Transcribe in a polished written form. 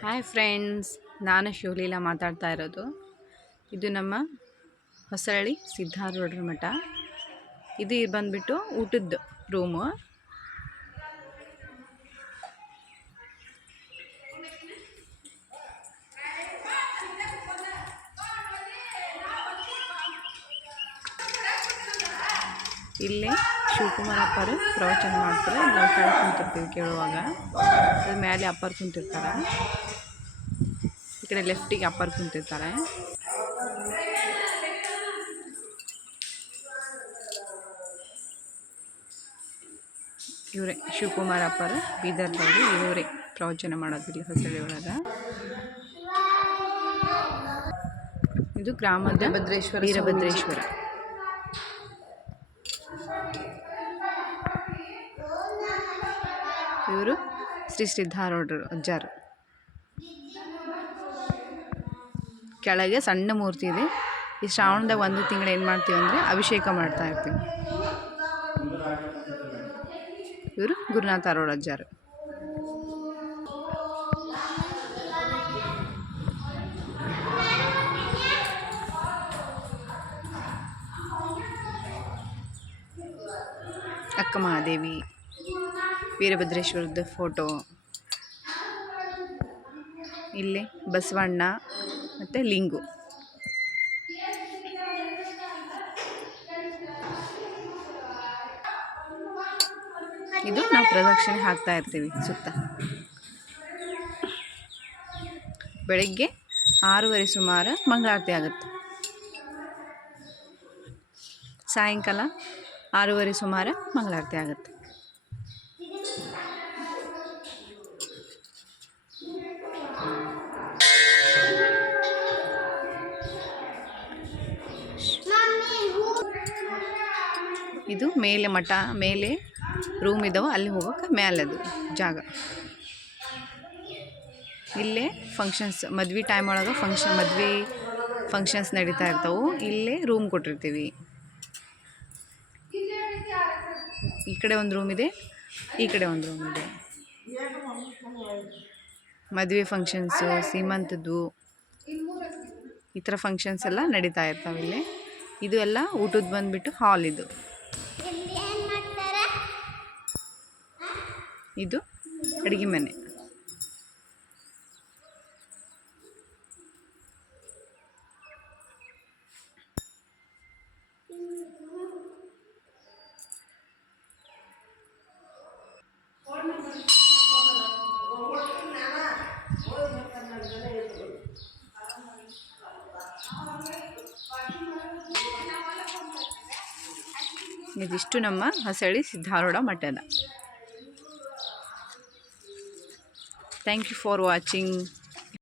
Hi friends, ನಾನು ಶಿವಲೀಲಾ ಮಾತಾಡ್ತಾ ಇರೋದು. ಇದು ನಮ್ಮ ಹೊಸಳ್ಳಿ ಸಿದ್ಧಾರೂಢರ ಮಠ. ಇದು ಬಂದ್ಬಿಟ್ಟು ಊಟದ ರೂಮು. ಇಲ್ಲೇ ಶಿವಕುಮಾರ್ ಅಪ್ಪರು ಪ್ರವಚನ ಮಾಡ್ತಾರೆ. ನಾವು ಕೆಳಗೆ ಕುಂತಿರ್ತೀವಿ ಕೇಳುವಾಗ. ಅದ್ರ ಮೇಲೆ ಅಪ್ಪರು ಕುಂತಿರ್ತಾರೆ. ಈ ಕಡೆ ಲೆಫ್ಟಿಗೆ ಅಪ್ಪರು ಕುಂತಿರ್ತಾರೆ. ಇವರೇ ಶಿವಕುಮಾರ್ ಅಪ್ಪರು ಬೀದರ್ದವರು. ಇವರೇ ಪ್ರವಚನ ಮಾಡೋದಿಲ್ಲ ಹೊಸಳ್ಳಿ ಒಳಗೆ. ಇದು ಗ್ರಾಮದ ವೀರಭದ್ರೇಶ್ವರ. ಇವರು ಶ್ರೀ ಸಿದ್ಧಾರೂಢರು ಅಜ್ಜಾರು. ಕೆಳಗೆ ಸಣ್ಣ ಮೂರ್ತಿ ಇದೆ. ಈ ಶ್ರಾವಣದಾಗ 1 ತಿಂಗಳು ಏನು ಮಾಡ್ತೀವಿ ಅಂದರೆ ಅಭಿಷೇಕ ಮಾಡ್ತಾ ಇರ್ತೀವಿ. ಇವರು ಗುರುನಾಥಾರೂಢ ಅಜ್ಜಾರು. ಅಕ್ಕ ಮಹಾದೇವಿ, ವೀರಭದ್ರೇಶ್ವರದ ಫೋಟೋ. ಇಲ್ಲಿ ಬಸವಣ್ಣ ಮತ್ತು ಲಿಂಗು. ಇದು ನಾವು ಪ್ರದಕ್ಷಿಣೆ ಹಾಕ್ತಾ ಇರ್ತೀವಿ ಸುತ್ತ. ಬೆಳಗ್ಗೆ 6:30 ಸುಮಾರು ಮಂಗಳಾರತಿ ಆಗುತ್ತೆ. ಸಾಯಂಕಾಲ 6:30 ಸುಮಾರು ಮಂಗಳಾರತಿ ಆಗುತ್ತೆ. ಇದು ಮೇಲೆ ಮಠ, ಮೇಲೆ ರೂಮ್ ಇದ್ದಾವೆ. ಅಲ್ಲಿ ಹೋಗೋಕೆ ಮೇಲದು ಜಾಗ. ಇಲ್ಲೇ ಫಂಕ್ಷನ್ಸ್, ಮದ್ವೆ ಟೈಮ್ ಒಳಗೆ ಮದ್ವೆ ಫಂಕ್ಷನ್ಸ್ ನಡೀತಾ ಇರ್ತಾವೆ. ಇಲ್ಲೇ ರೂಮ್ ಕೊಟ್ಟಿರ್ತೀವಿ. ಈ ಕಡೆ ಒಂದು ರೂಮ್ ಇದೆ, ಈ ಕಡೆ ಒಂದು ರೂಮ್ ಇದೆ. ಮದುವೆ ಫಂಕ್ಷನ್ಸು, ಸೀಮಂತದ್ದು, ಈ ಥರ ಫಂಕ್ಷನ್ಸ್ ಎಲ್ಲ ನಡೀತಾ ಇರ್ತಾವೆ ಇಲ್ಲಿ. ಇದು ಎಲ್ಲ ಊಟದ ಬಂದುಬಿಟ್ಟು ಹಾಲ್. ಇದು ಅಡುಗೆ ಮನೆ. ಇದಿಷ್ಟು ನಮ್ಮ ಹೊಸಳ್ಳಿ ಸಿದ್ಧಾರೂಢ ಮಠದ. Thank you for watching.